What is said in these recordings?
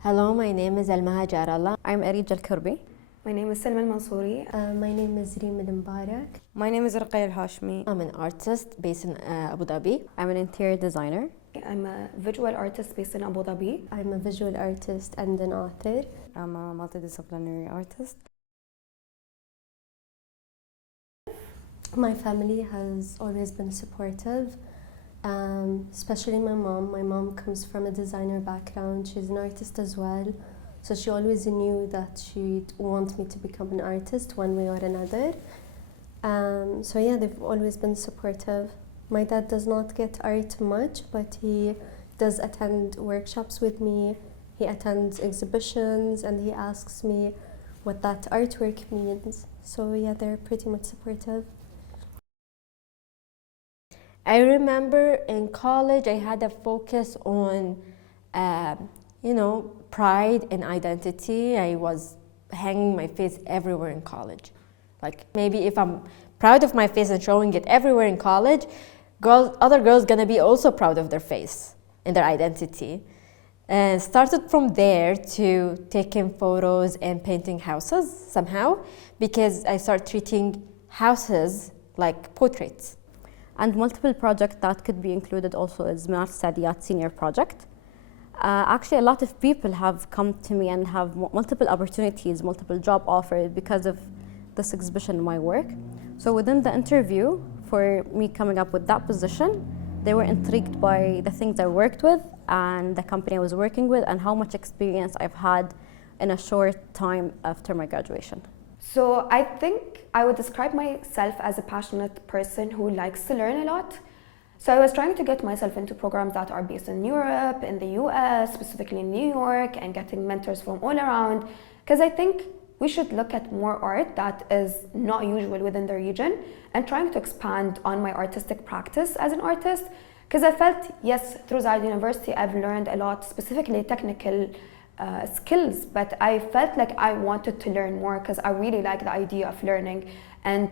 Hello, my name is Almha Jarallah. I'm Areej Al Karbi. My name is Salmah Almansoori. My name is Reem Al Mubarak. My name is Reem Al Hashmi. I'm an artist based in Abu Dhabi. I'm an interior designer. I'm a visual artist based in Abu Dhabi. I'm a visual artist and an author. I'm a multidisciplinary artist. My family has always been supportive, especially my mom. My mom comes from a designer background. She's an artist as well. So she always knew that she'd want me to become an artist one way or another. So yeah, they've always been supportive. My dad does not get art much, but he does attend workshops with me. He attends exhibitions and he asks me what that artwork means. So yeah, they're pretty much supportive. I remember in college I had a focus on, pride and identity. I was hanging my face everywhere in college. Like maybe if I'm proud of my face and showing it everywhere in college, other girls gonna be also proud of their face and their identity. And started from there to taking photos and painting houses somehow, because I started treating houses like portraits. And multiple projects that could be included also is Emirati Sadiyat Senior Project. Actually, a lot of people have come to me and have multiple opportunities, multiple job offers because of this exhibition in my work. So within the interview, for me coming up with that position, they were intrigued by the things I worked with and the company I was working with and how much experience I've had in a short time after my graduation. So I think I would describe myself as a passionate person who likes to learn a lot. So I was trying to get myself into programs that are based in Europe, in the US, specifically in New York, and getting mentors from all around. Because I think we should look at more art that is not usual within the region and trying to expand on my artistic practice as an artist. Because I felt, yes, through Zayed University, I've learned a lot, specifically technical skills, but I felt like I wanted to learn more because I really like the idea of learning and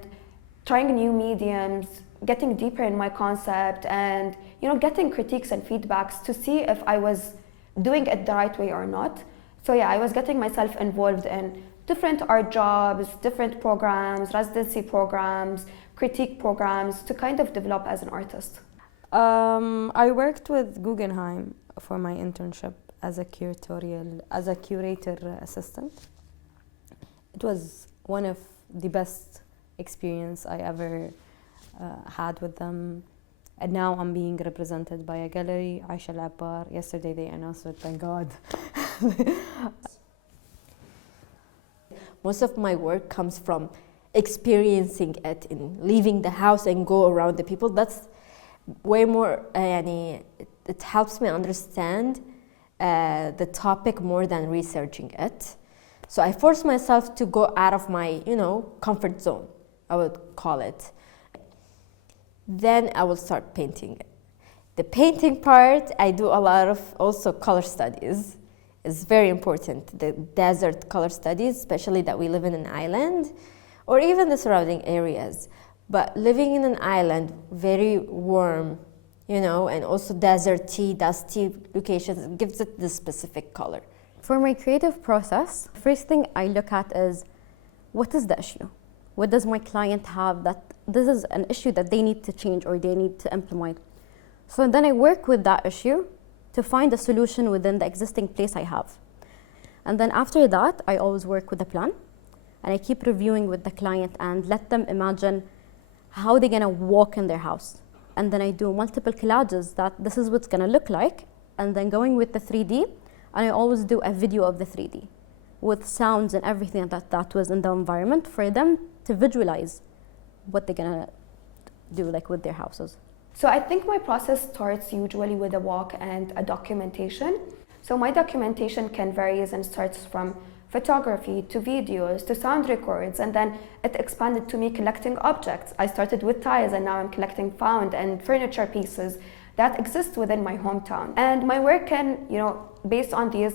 trying new mediums, getting deeper in my concept, and getting critiques and feedbacks to see if I was doing it the right way or not. So yeah, I was getting myself involved in different art jobs, different programs, residency programs, critique programs to kind of develop as an artist. I worked with Guggenheim for my internship as a curator assistant. It was one of the best experience I ever had with them. And now I'm being represented by a gallery, Areej Al Karbi. Yesterday they announced it, thank God. Most of my work comes from experiencing it in leaving the house and go around the people. That's way more, it helps me understand the topic more than researching it. So I force myself to go out of my, comfort zone, I would call it. Then I will start painting. The painting part, I do a lot of also color studies. It's very important, the desert color studies, especially that we live in an island, or even the surrounding areas. But living in an island, very warm, and also deserty, dusty locations, gives it this specific color. For my creative process, first thing I look at is, what is the issue? What does my client have that this is an issue that they need to change or they need to implement? So then I work with that issue to find a solution within the existing place I have. And then after that, I always work with a plan and I keep reviewing with the client and let them imagine how they're gonna walk in their house. And then I do multiple collages that this is what's gonna look like, and then going with the 3D, and I always do a video of the 3D with sounds and everything that was in the environment for them to visualize what they're gonna do with their houses. So I think my process starts usually with a walk and a documentation. So my documentation can vary and starts from photography to videos to sound records, and then it expanded to me collecting objects. I started with tiles and now I'm collecting found and furniture pieces that exist within my hometown. And my work can, based on these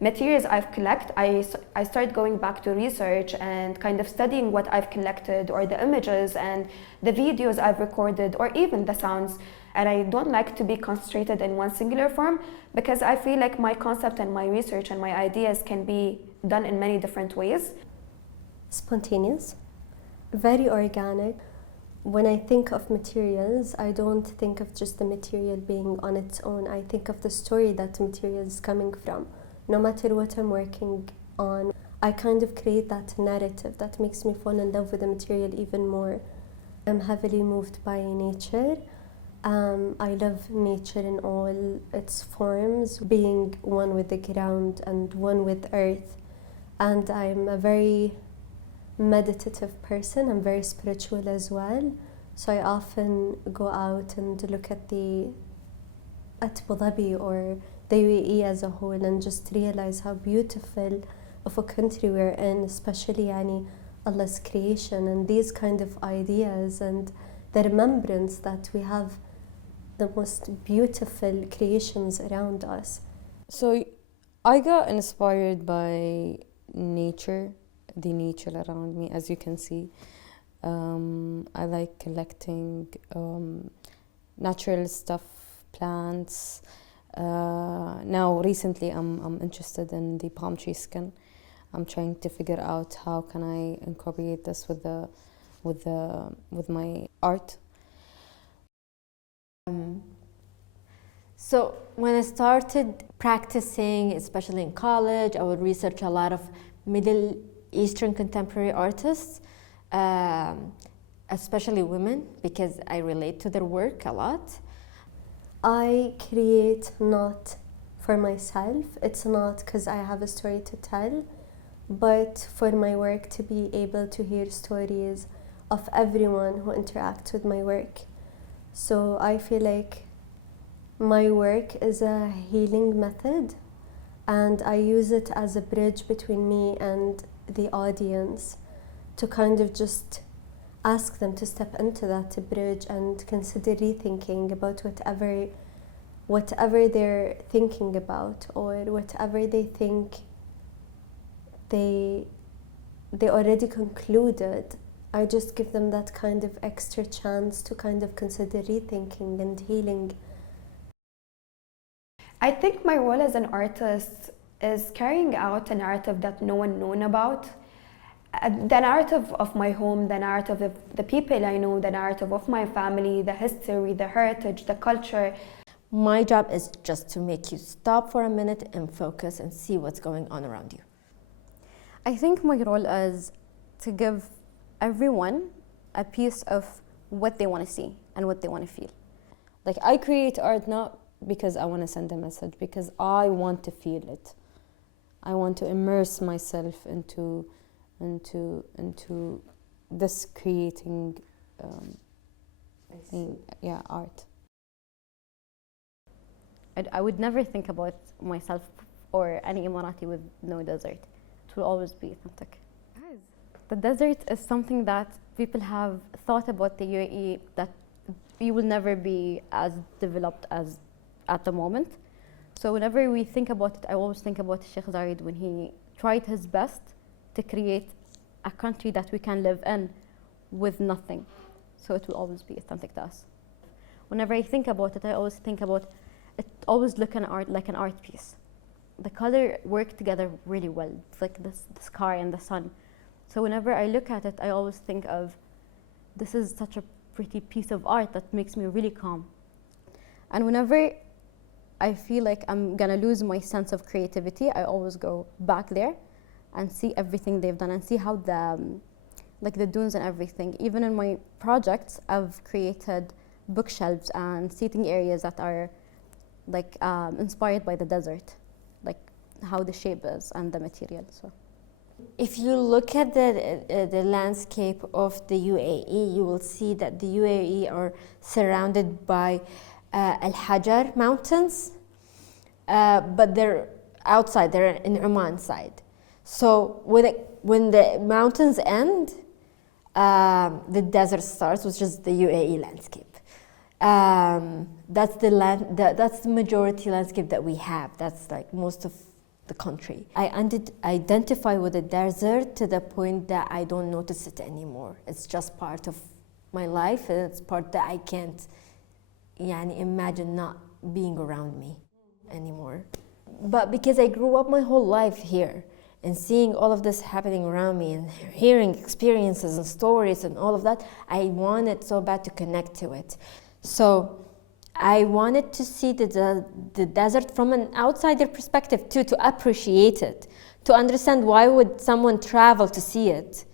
materials I've collected, I started going back to research and kind of studying what I've collected, or the images and the videos I've recorded, or even the sounds. And I don't like to be concentrated in one singular form, because I feel like my concept and my research and my ideas can be done in many different ways. Spontaneous, very organic. When I think of materials, I don't think of just the material being on its own. I think of the story that the material is coming from. No matter what I'm working on, I kind of create that narrative that makes me fall in love with the material even more. I'm heavily moved by nature. I love nature in all its forms, being one with the ground and one with earth. And I'm a very meditative person. I'm very spiritual as well. So I often go out and look at Abu Dhabi or the UAE as a whole, and just realize how beautiful of a country we're in, especially Allah's creation and these kind of ideas, and the remembrance that we have the most beautiful creations around us. So I got inspired by nature, the nature around me, as you can see. I like collecting natural stuff, plants. Now recently I'm interested in the palm tree skin. I'm trying to figure out how can I incorporate this with my art. So when I started practicing, especially in college, I would research a lot of Middle Eastern contemporary artists, especially women, because I relate to their work a lot. I create not for myself. It's not because I have a story to tell, but for my work to be able to hear stories of everyone who interacts with my work. So I feel like my work is a healing method, and I use it as a bridge between me and the audience to kind of just ask them to step into that bridge and consider rethinking about whatever they're thinking about, or whatever they think they already concluded. I just give them that kind of extra chance to kind of consider rethinking and healing. I think my role as an artist is carrying out a narrative that no one known about. The narrative of my home, the narrative of the people I know, the narrative of my family, the history, the heritage, the culture. My job is just to make you stop for a minute and focus and see what's going on around you. I think my role is to give everyone a piece of what they want to see and what they want to feel. Like, I create art not because I want to send a message, because I want to feel it. I want to immerse myself into this creating art. I would never think about myself or any Emirati with no desert. It will always be authentic. The desert is something that people have thought about the UAE, that you will never be as developed as at the moment. So whenever we think about it, I always think about Sheikh Zayed when he tried his best to create a country that we can live in with nothing. So it will always be authentic to us. Whenever I think about it, I always think about it, always look like an art piece. The color work together really well. It's like the sky and the sun. So whenever I look at it, I always think of, this is such a pretty piece of art that makes me really calm. And whenever I feel like I'm gonna lose my sense of creativity, I always go back there and see everything they've done and see how the dunes and everything. Even in my projects, I've created bookshelves and seating areas that are inspired by the desert, like how the shape is and the material. So, if you look at the landscape of the UAE, you will see that the UAE are surrounded by Al Hajar mountains, but they're outside, they're in Oman side. So when the mountains end, the desert starts, which is the UAE landscape. That's the majority landscape that we have. That's like most of the country. I identify with the desert to the point that I don't notice it anymore. It's just part of my life, and it's part that I can't imagine not being around me anymore. But because I grew up my whole life here and seeing all of this happening around me and hearing experiences and stories and all of that, I wanted so bad to connect to it. So I wanted to see the desert from an outsider perspective too, to appreciate it, to understand why would someone travel to see it,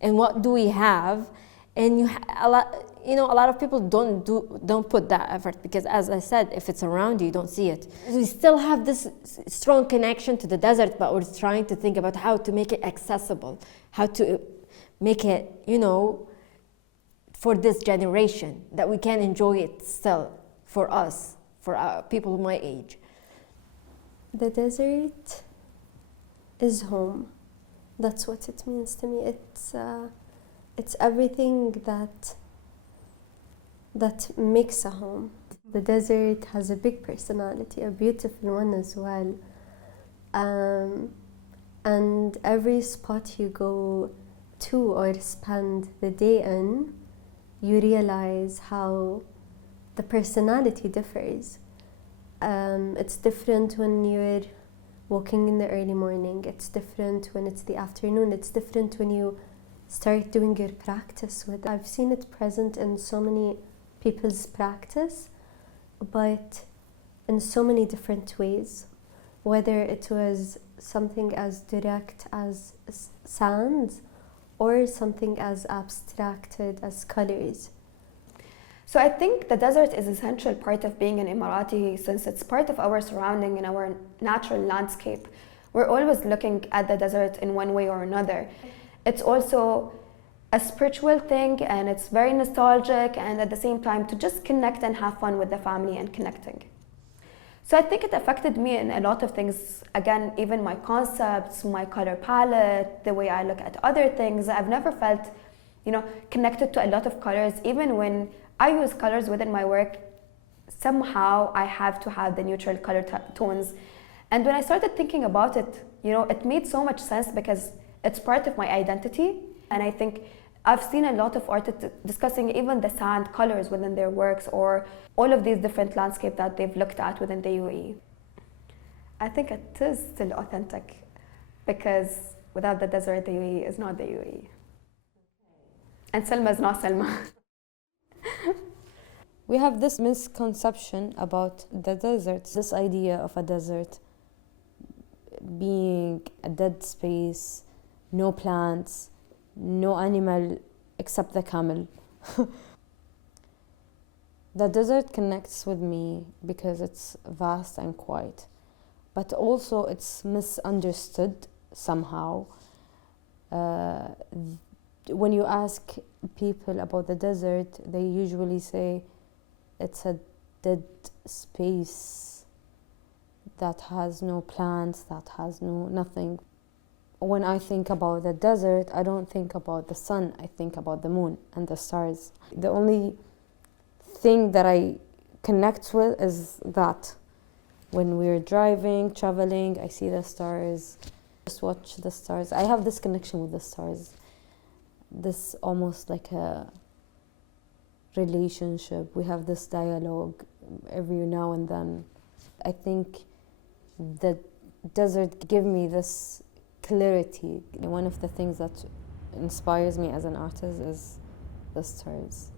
and what do we have. And a lot of people don't put that effort, because as I said, if it's around you, you don't see it. We still have this strong connection to the desert, but we're trying to think about how to make it accessible, how to make it, for this generation, that we can enjoy it still. For us, for people my age. The desert is home. That's what it means to me. It's everything that makes a home. The desert has a big personality, a beautiful one as well. And every spot you go to or spend the day in, you realize how the personality differs. It's different when you're walking in the early morning. It's different when it's the afternoon. It's different when you start doing your practice with. I've seen it present in so many people's practice, but in so many different ways. Whether it was something as direct as sounds or something as abstracted as colors. So I think the desert is an essential part of being an Emirati, since it's part of our surrounding and our natural landscape. We're always looking at the desert in one way or another. It's also a spiritual thing, and it's very nostalgic, and at the same time to just connect and have fun with the family and connecting. So I think it affected me in a lot of things. Again, even my concepts, my color palette, the way I look at other things. I've never felt, connected to a lot of colors. Even when I use colors within my work, somehow I have to have the neutral color tones. And when I started thinking about it, it made so much sense because it's part of my identity. And I think I've seen a lot of artists discussing even the sand colors within their works, or all of these different landscapes that they've looked at within the UAE. I think it is still authentic, because without the desert, the UAE is not the UAE. And Salma is not Salma. We have this misconception about the desert, this idea of a desert being a dead space, no plants, no animal except the camel. The desert connects with me because it's vast and quiet, but also it's misunderstood somehow. When you ask people about the desert, they usually say it's a dead space that has no plants, that has nothing. When I think about the desert, I don't think about the sun, I think about the moon and the stars. The only thing that I connect with is that. When we're driving, traveling, I see the stars, just watch the stars. I have this connection with the stars. This almost like a relationship. We have this dialogue every now and then. I think the desert gives me this clarity. One of the things that inspires me as an artist is the stars.